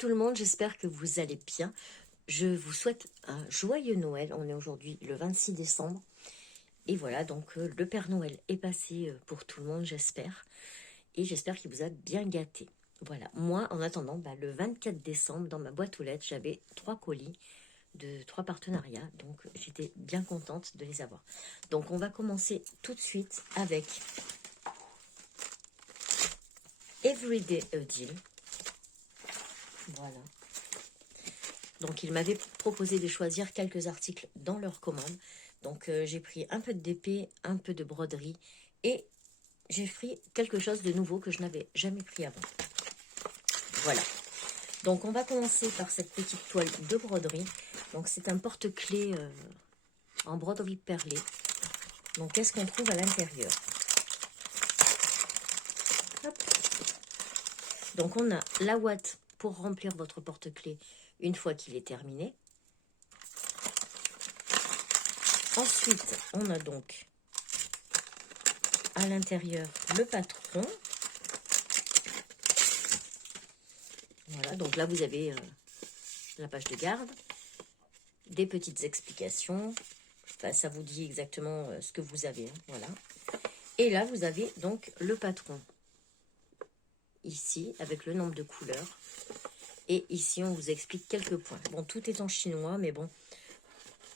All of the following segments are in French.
tout le monde, j'espère que vous allez bien. Je vous souhaite un joyeux Noël. On est aujourd'hui le 26 décembre. Et voilà, donc le Père Noël est passé pour tout le monde, j'espère. Et j'espère qu'il vous a bien gâté. Voilà, moi, en attendant, le 24 décembre, dans ma boîte aux lettres, j'avais 3 colis de 3 partenariats. Donc, j'étais bien contente de les avoir. Donc, on va commencer tout de suite avec Everyday a Deal. Voilà. Donc, ils m'avaient proposé de choisir quelques articles dans leur commande. Donc, j'ai pris un peu de DP, un peu de broderie et j'ai pris quelque chose de nouveau que je n'avais jamais pris avant. Voilà. Donc, on va commencer par cette petite toile de broderie. Donc, c'est un porte-clés en broderie perlée. Donc, qu'est-ce qu'on trouve à l'intérieur? Donc, on a la ouate pour remplir votre porte-clés une fois qu'il est terminé. Ensuite, on a donc à l'intérieur le patron. Voilà, donc là, vous avez la page de garde, des petites explications. Enfin, ça vous dit exactement ce que vous avez. Hein, voilà. Et là, vous avez donc le patron. Ici, avec le nombre de couleurs. Et ici, on vous explique quelques points. Bon, tout est en chinois, mais bon,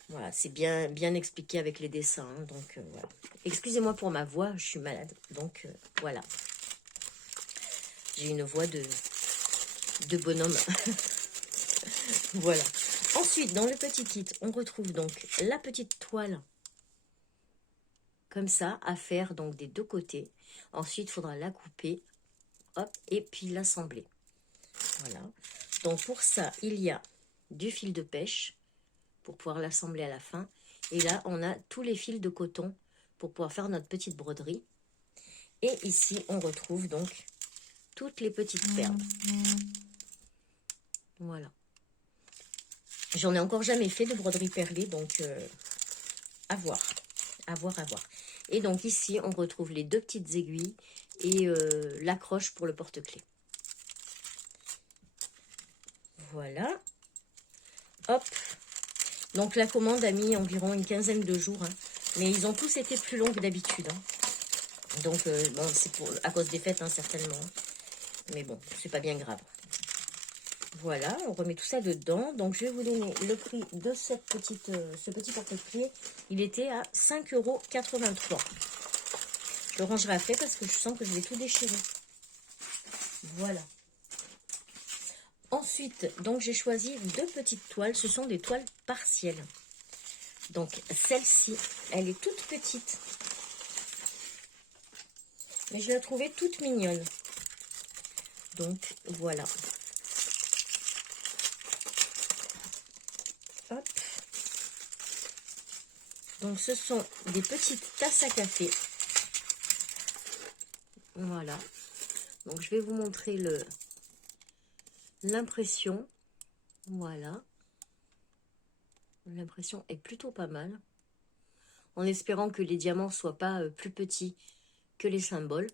voilà, c'est bien expliqué avec les dessins. Hein, donc, voilà. Excusez-moi pour ma voix, je suis malade. Donc, voilà. J'ai une voix de bonhomme. Voilà. Ensuite, dans le petit kit, on retrouve donc la petite toile comme ça à faire donc des deux côtés. Ensuite, il faudra la couper, hop, et puis l'assembler. Voilà. Donc pour ça, il y a du fil de pêche pour pouvoir l'assembler à la fin. Et là, on a tous les fils de coton pour pouvoir faire notre petite broderie. Et ici, on retrouve donc toutes les petites perles. Voilà. J'en ai encore jamais fait de broderie perlée, donc à voir, à voir, à voir. Et donc ici, on retrouve les deux petites aiguilles et l'accroche pour le porte-clés. Voilà. Hop. Donc la commande a mis environ une quinzaine de jours, hein, mais ils ont tous été plus longs que d'habitude. Hein. Donc bon, c'est à cause des fêtes, hein, certainement. Mais bon, c'est pas bien grave. Voilà, on remet tout ça dedans. Donc, je vais vous donner le prix de ce petit porte-clés. Il était à 5,83 €. Je le rangerai après parce que je sens que je vais tout déchirer. Voilà. Ensuite, donc j'ai choisi deux petites toiles. Ce sont des toiles partielles. Donc, celle-ci, elle est toute petite. Mais je la trouvais toute mignonne. Donc, voilà. Hop. Donc, ce sont des petites tasses à café. Voilà. Donc, je vais vous montrer l'impression. Voilà. L'impression est plutôt pas mal. En espérant que les diamants ne soient pas plus petits que les symboles.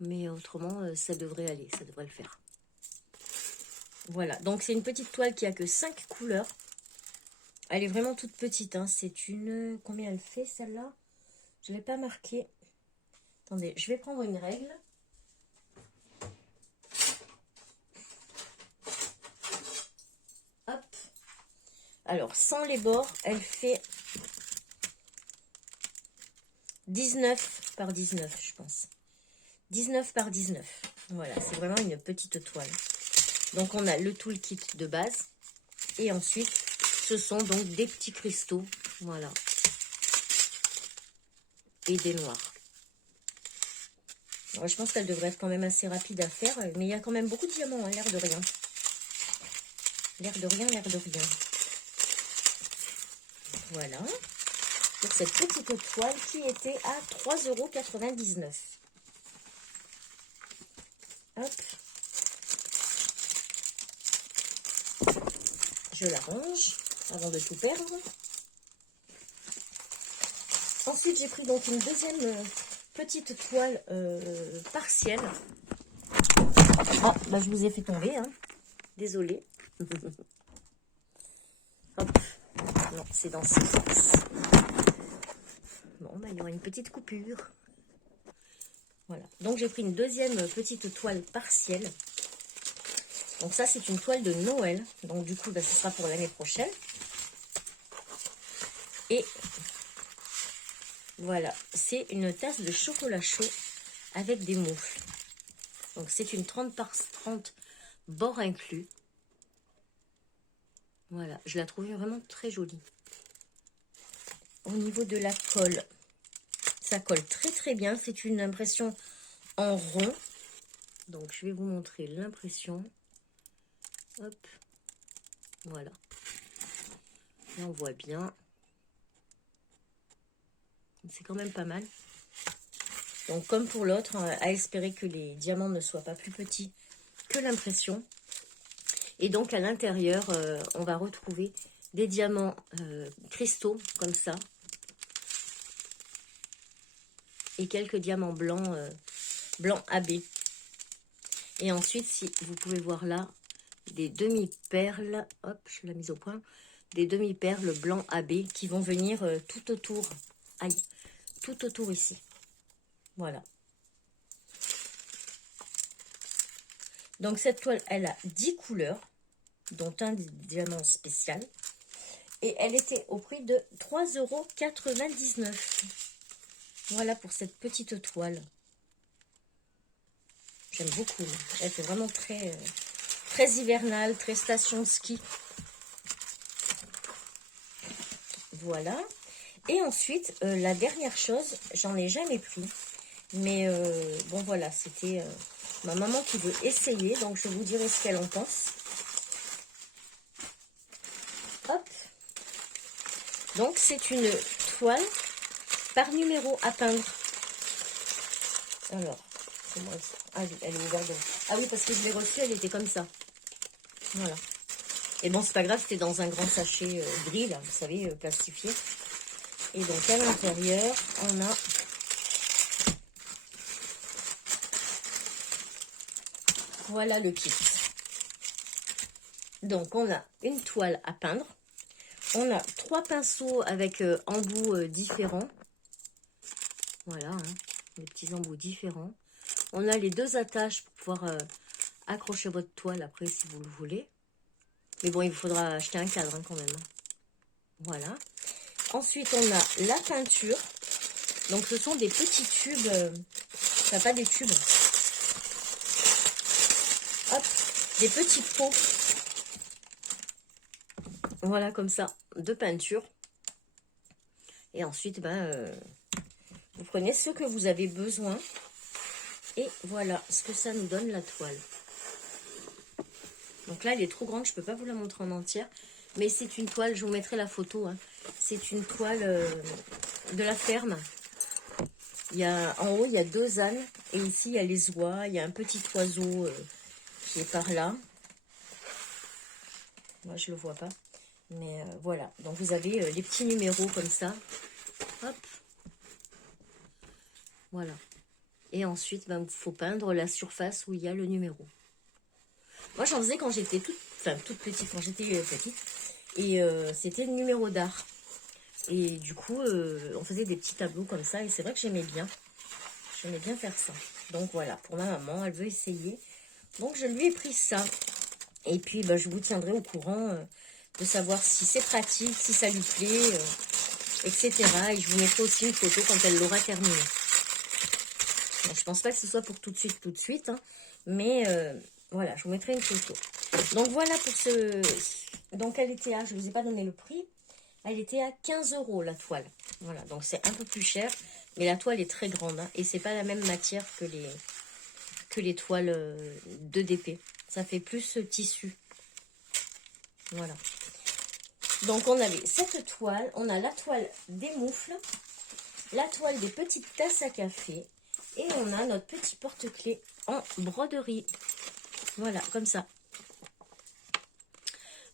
Mais autrement, ça devrait aller. Ça devrait le faire. Voilà. Donc, c'est une petite toile qui a que 5 couleurs. Elle est vraiment toute petite. Hein. C'est une... Combien elle fait, celle-là? Je ne l'ai pas marqué. Attendez, je vais prendre une règle. Hop. Alors, sans les bords, elle fait 19 par 19, je pense. 19 par 19. Voilà, c'est vraiment une petite toile. Donc, on a le toolkit de base. Et ensuite, ce sont donc des petits cristaux. Voilà. Et des noirs. Alors, je pense qu'elle devrait être quand même assez rapide à faire. Mais il y a quand même beaucoup de diamants, hein, l'air de rien. L'air de rien, l'air de rien. Voilà. Pour cette petite toile qui était à 3,99 €. Hop. Je la range avant de tout perdre. Ensuite, j'ai pris donc une deuxième petite toile partielle. Oh, je vous ai fait tomber. Hein. désolée. Hop. Non, c'est dans ce sens. Bon, bah, il y aura une petite coupure. Voilà. Donc, j'ai pris une deuxième petite toile partielle. Donc, ça, c'est une toile de Noël. Donc, du coup, bah, ce sera pour l'année prochaine. Et voilà, c'est une tasse de chocolat chaud avec des moufles. Donc, c'est une 30 par 30 bord inclus. Voilà, je la trouve vraiment très jolie. Au niveau de la colle, ça colle très très bien. C'est une impression en rond. Donc, je vais vous montrer l'impression. Hop, voilà. Là, on voit bien. C'est quand même pas mal. Donc, comme pour l'autre, à espérer que les diamants ne soient pas plus petits que l'impression. Et donc, à l'intérieur, on va retrouver des diamants cristaux, comme ça. Et quelques diamants blancs, blancs AB. Et ensuite, si vous pouvez voir là, des demi-perles. Hop, je l'ai mise au point. Des demi-perles blancs AB qui vont venir tout autour. Aïe, tout autour ici. Voilà. Donc, cette toile, elle a 10 couleurs, dont un diamant spécial. Et elle était au prix de 3,99 €. Voilà pour cette petite toile. J'aime beaucoup. Elle fait vraiment très, très hivernale, très station ski. Voilà. Et ensuite, la dernière chose, j'en ai jamais pris. Mais bon, voilà, c'était ma maman qui veut essayer. Donc, je vous dirai ce qu'elle en pense. Hop. Donc, c'est une toile par numéro à peindre. Alors, comment elle est ouverte. Ah oui, parce que je l'ai reçue, elle était comme ça. Voilà. Et bon, c'est pas grave, c'était dans un grand sachet gris, là, vous savez, plastifié. Et donc, à l'intérieur, on a... Voilà le kit. Donc, on a une toile à peindre. On a 3 pinceaux avec embouts différents. Voilà, hein, les petits embouts différents. On a les 2 attaches pour pouvoir accrocher votre toile après si vous le voulez. Mais bon, il vous faudra acheter un cadre hein, quand même. Voilà. Ensuite, on a la peinture. Donc, ce sont des petits tubes. Enfin, pas des tubes. Hop, des petits pots. Voilà, comme ça, de peinture. Et ensuite, ben, vous prenez ce que vous avez besoin. Et voilà ce que ça nous donne, la toile. Donc là, elle est trop grande, je ne peux pas vous la montrer en entière. Mais c'est une toile, je vous mettrai la photo. Hein. C'est une toile de la ferme. En haut, il y a 2 ânes. Et ici, il y a les oies. Il y a un petit oiseau qui est par là. Moi, je ne le vois pas. Mais voilà. Donc, vous avez les petits numéros comme ça. Hop. Voilà. Et ensuite, ben, il faut peindre la surface où il y a le numéro. Moi, j'en faisais quand j'étais toute petite, quand j'étais petite. Et c'était le numéro d'art. Et du coup, on faisait des petits tableaux comme ça. Et c'est vrai que j'aimais bien. J'aimais bien faire ça. Donc voilà, pour ma maman, elle veut essayer. Donc je lui ai pris ça. Et puis, ben, je vous tiendrai au courant de savoir si c'est pratique, si ça lui plaît, etc. Et je vous mettrai aussi une photo quand elle l'aura terminé. Bon, je pense pas que ce soit pour tout de suite. Hein, mais voilà, je vous mettrai une photo. Donc voilà pour ce... Donc elle était à, je ne vous ai pas donné le prix. Elle était à 15 € la toile. Voilà, donc c'est un peu plus cher. Mais la toile est très grande. Hein, et c'est pas la même matière que les toiles de DP. Ça fait plus tissu. Voilà. Donc on avait cette toile. On a la toile des moufles. La toile des petites tasses à café. Et on a notre petit porte-clés en broderie. Voilà, comme ça.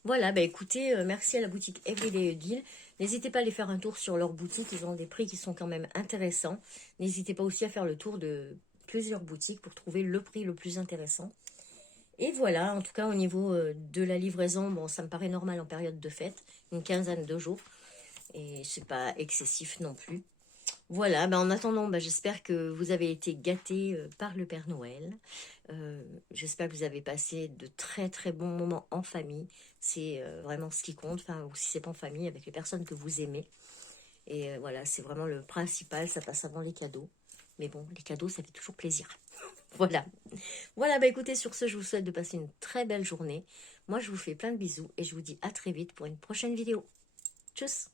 Voilà, bah écoutez, merci à la boutique Everyday Deal. N'hésitez pas à aller faire un tour sur leur boutique. Ils ont des prix qui sont quand même intéressants. N'hésitez pas aussi à faire le tour de plusieurs boutiques pour trouver le prix le plus intéressant. Et voilà, en tout cas, au niveau de la livraison, bon, ça me paraît normal en période de fête, une quinzaine de jours. Et c'est pas excessif non plus. Voilà, ben en attendant, ben j'espère que vous avez été gâtés par le Père Noël. J'espère que vous avez passé de très très bons moments en famille. C'est vraiment ce qui compte, enfin, ou si c'est pas en famille, avec les personnes que vous aimez. Et voilà, c'est vraiment le principal, ça passe avant les cadeaux. Mais bon, les cadeaux, ça fait toujours plaisir. Voilà. Voilà, bah écoutez, sur ce, je vous souhaite de passer une très belle journée. Moi, je vous fais plein de bisous et je vous dis à très vite pour une prochaine vidéo. Tchuss!